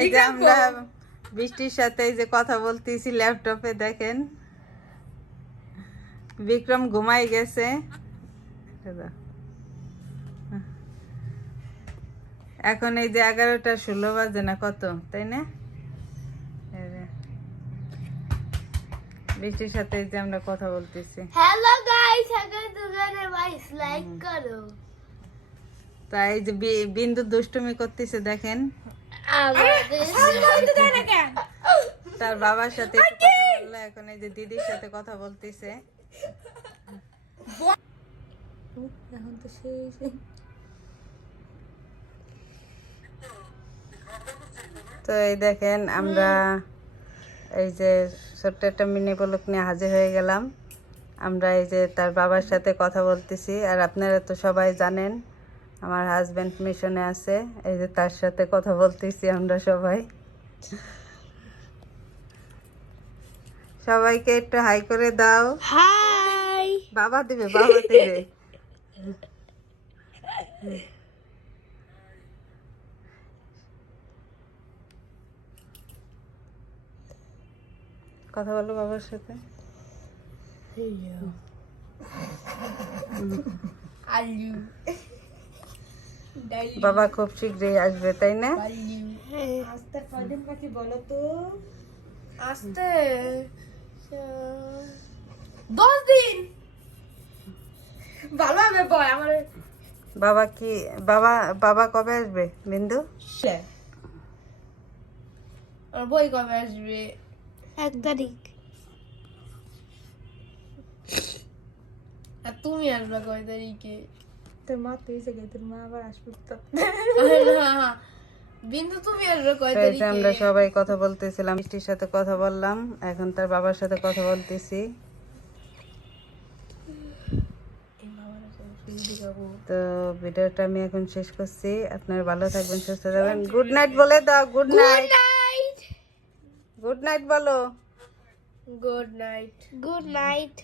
এই যে আমরা বৃষ্টির সাথে এই যে কথা বলতেছি ল্যাপটপে, দেখেন বিক্রম ঘুমাই গেছে। এখন এই যে 11:16 বাজে না কত, তাই না? বৃষ্টির সাথে এই যে আমরা কথা বলতেছি। হ্যালো গাইস, আগে দুজনে ভাইস লাইক করো। তাই এই যে বিন্দু দুষ্টুমি করতেছে, দেখেন তার বাবার সাথে একটু কথা বললো, এখন এই যে দিদির সাথে কথা বলতেছে। এখন তো শেষ। তো এই দেখেন আমরা এই যে ছোট্ট একটা মিনি পলক নিয়ে হাজির হয়ে গেলাম। আমরা এই যে তার বাবার সাথে কথা বলতেছি, আর আপনারা তো সবাই জানেন আমার হাজব্যান্ড মিশনে আছে, এই যে তার সাথে কথা বলতেছি আমরা সবাই। সবাইকে একটু হাই করে দাও। হাই। বাবা দিবে, বাবা দিবে। কথা বলো বাবার সাথে। বাবা খুব শীঘ্রই আসবে, তাই না? আস্তে কয়দিন বাকি বলো তো? আস্তে 10 দিন। ভালো হবে বল আমার। বাবা কি বাবা বাবা কবে আসবে বিন্দু? আর বই কবে আসবে? 1 তারিখ। আর তুমি আসবে কয় তারিখে? তোর মা তো এসে গেছে, তোর মা আবার আসবে তো। বিন্দু তুমি আসবে কয় তো এই যে তারিখে? আমরা সবাই কথা বলতেছিলাম, মিষ্টির সাথে কথা বললাম, এখন তার বাবার সাথে কথা বলতেছি। তো ভিডিওটা আমি এখন শেষ করছি। আপনারা ভালো থাকবেন, সুস্থ থাকবেন। গুড নাইট বলে দাও। Good night. Night. Good night বলো। Good night. Good night.